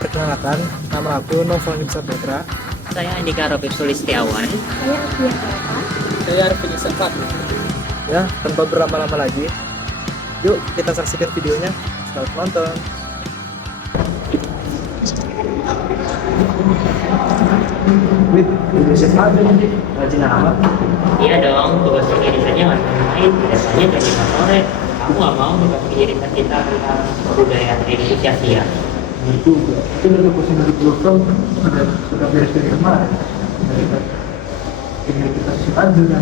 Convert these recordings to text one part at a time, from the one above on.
Perkenalkan, nama aku Nova Saputra. Saya Andika Robert Sulistiawan. Saya Afiah Rata. Saya Arvin Isepat. Ya, tanpa berlama-lama lagi, yuk kita saksikan videonya. Selamat menonton. Wih, udah siapa aja nih? Rajin amat. Iya dong, tugas pengirisannya nggak main, biasanya jam 5 sore. Kamu nggak mau tugas pengirisan kita tentang kebudayaan Indonesia sia? Betul juga. Itu udah pusing dari program, sudah beres dari kemarin. Tinggal kita simpan juga.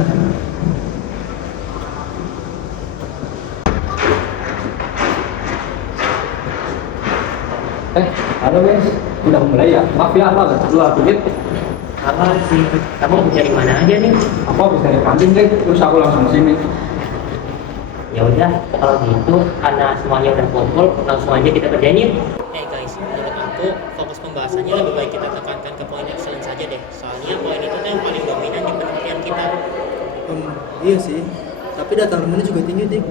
Halo guys, udah mulai ya? Maaf ya, apa nggak perlu update? Apa sih? Kamu bisa di mana aja nih? Aku habis dari kantin deh, terus aku langsung sini. Ya udah, kalau gitu karena semuanya udah kumpul, langsung aja kita kerjain yuk. Guys, menurut aku fokus pembahasannya lebih baik kita tekankan ke poin excellence saja deh. Soalnya poin itu tuh yang paling dominan di penelitian kita. Iya sih, tapi data harmoni juga tinggi dik.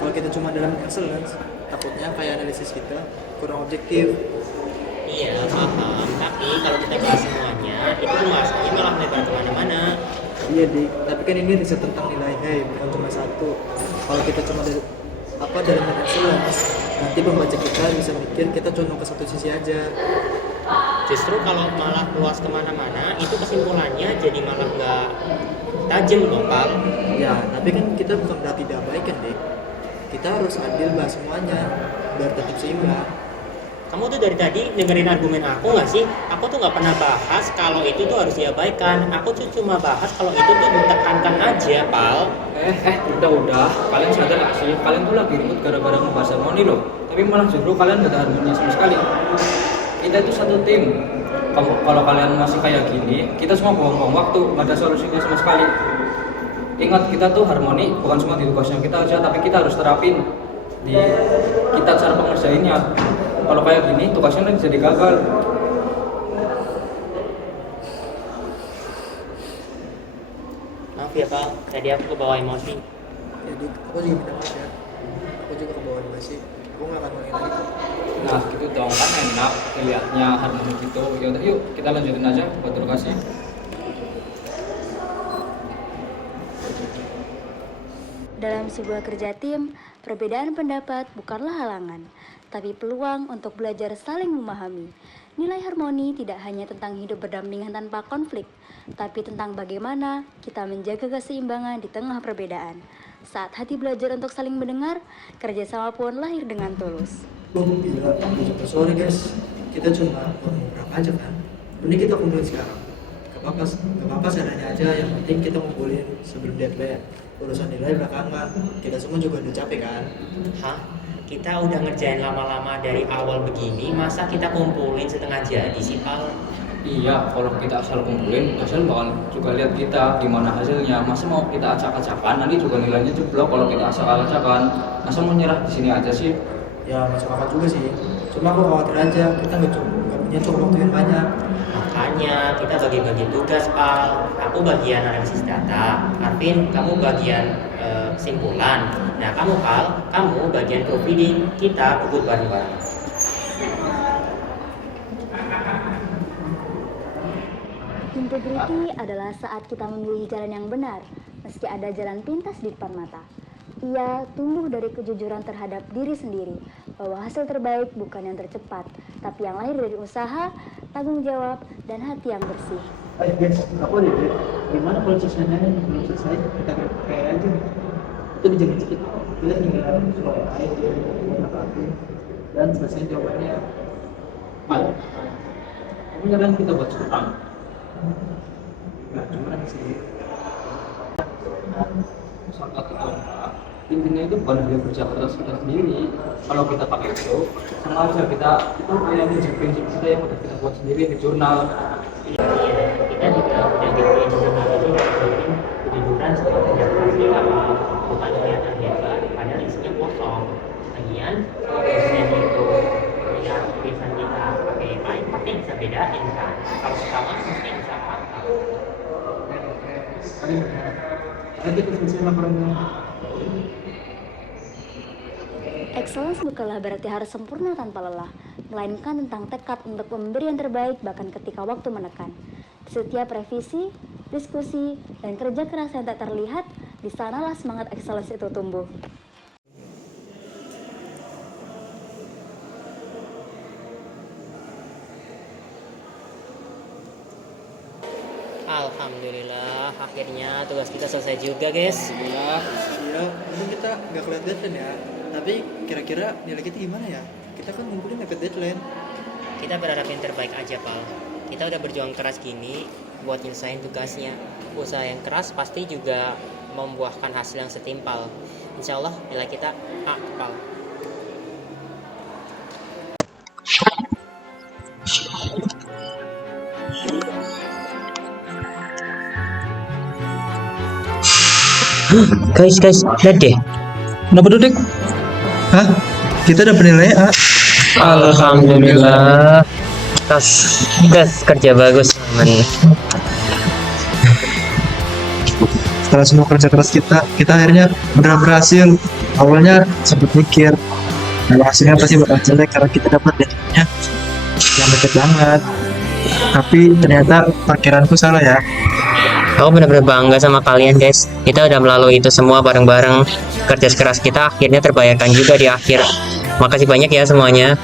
Kalau kita cuma dalam excellence, takutnya kayak analisis kita kurang objektif. Iya, paham. Tapi kalau kita bahas semuanya, itu pembahasannya malah lebar kemana-mana. Iya dik, tapi kan ini riset tentang nilai bukan cuma satu. Kalau kita cuma dalam excellence, nanti pembaca kita bisa mikir kita condong ke satu sisi aja. Justru kalau malah luas kemana-mana, itu kesimpulannya jadi malah nggak tajam dong, Pak. Ya, tapi kan kita bukan berarti tidak baik kan dik. Kita harus adil bahas semuanya biar tetap seimbang. Kamu tuh dari tadi dengerin argumen aku nggak sih? Aku tuh nggak pernah bahas kalau itu tuh harus diabaikan. Aku tuh cuma bahas kalau itu tuh ditekankan aja, Pal. Udah. Kalian sadar nggak sih? Kalian tuh lagi ribut gara-gara ngebahas harmoni loh. Tapi malah justru kalian nggak ada harmoni sama sekali. Kita itu satu tim. Kalau kalian masih kayak gini, kita semua buang-buang waktu, nggak ada solusinya sama sekali. Ingat, kita tuh harmoni bukan cuma di tugasnya kita aja, tapi kita harus terapin di kita cara pengerjainnya. Kalau kayak gini, tugasnya nanti jadi gagal. Maaf ya, Pak. Tadi aku kebawa emosi. Ya dik, aku juga minta maaf ya. Aku juga kebawa emosi. Aku nggak akan ulangi lagi kok. Nah, gitu dong, kan enak dilihatnya harmoni gitu. Yaudah, yuk kita lanjutin aja buat edukasi. Dalam sebuah kerja tim, perbedaan pendapat bukanlah halangan, tapi peluang untuk belajar saling memahami. Nilai harmoni tidak hanya tentang hidup berdampingan tanpa konflik, tapi tentang bagaimana kita menjaga keseimbangan di tengah perbedaan. Saat hati belajar untuk saling mendengar, kerjasama pun lahir dengan tulus. Gila, udah cepet sore guys. Kita cuma ngomong berapa aja kan. Mending kita kumpulin sekarang. Gak apa-apa seadanya aja. Yang penting kita ngumpulin sebelum deadline. Urusan nilai belakangan. Kita semua juga udah capek kan. Hah? Kita udah ngerjain lama-lama dari awal begini, masa kita kumpulin setengah jadi sih, Pal? Iya, kalau kita asal kumpulin, hasil bakal juga lihat kita gimana hasilnya. Masa mau kita acak-acakan, nanti juga nilainya jeblok kalau kita asal-acakan. Masa mau nyerah di sini aja sih? Ya masuk akal juga sih. Cuma aku khawatir aja. Kita nggak punya cukup waktu yang banyak. Makanya kita bagi-bagi tugas, Pal. Aku bagian analisis data, Arvin, kamu bagian kesimpulan. Nah, kamu, Pal, kamu bagian proofreading. Kita kebut bareng-bareng. Integrity adalah saat kita memilih jalan yang benar, meski ada jalan pintas di depan mata. Ia tumbuh dari kejujuran terhadap diri sendiri, bahwa hasil terbaik bukan yang tercepat, tapi yang lahir dari usaha, tanggung jawab, dan hati yang bersih. Ayo guys, aku ada ide. Gimana kalau sisanya belum selesai? Kita kayak aja. Itu dijamin sedikit. Kita tinggal suai air, dan selesai jawabannya. Mal, ini kadang kita buat cepetan. Nah, cuma sih. Sangat itu intinya itu bukan dia kerja keras kita sendiri. Kalau kita pakai itu, sama aja kita itu kayak prinsip kita yang udah kita buat sendiri di jurnal. Iya, kita juga udah bikin jurnal ini bikin kejujuran soal kerja keras kita, Pal. Bukan kelihatan hebat, padahal isinya kosong. Lagian, kalau dosen itu melihat tulisan kita pakai lain, pasti bisa bedain kan. Kalau sama, mesti bisa paham. Ayo kita selesai laporannya. Excellence bukanlah berarti harus sempurna tanpa lelah, melainkan tentang tekad untuk memberi yang terbaik bahkan ketika waktu menekan. Di setiap revisi, diskusi, dan kerja keras yang tak terlihat, di sanalah semangat excellence itu tumbuh. Alhamdulillah, akhirnya tugas kita selesai juga, guys. Iya, mungkin kita nggak keluar deadline ya. Tapi kira-kira nilai kita gimana ya? Kita kan ngumpulin mepet deadline. Kita berharap yang terbaik aja, Pal. Kita udah berjuang keras gini buat nyelesain tugasnya. Usaha yang keras pasti juga membuahkan hasil yang setimpal. Insya Allah nilai kita A, Pal. Guys, lihat deh. Kenapa tuh, Dik? Hah? Kita udah penilai A. Alhamdulillah. Gas kerja bagus, teman. Setelah semua kerja keras kita akhirnya benar berhasil. Awalnya sempat mikir kalau hasilnya pasti bakal jelek karena kita dapat deadline-nya yang deket banget. Tapi ternyata perkiraanku salah ya. Aku benar-benar bangga sama kalian, guys. Kita udah melalui itu semua bareng-bareng. Kerja keras kita akhirnya terbayarkan juga di akhir. Makasih banyak ya semuanya.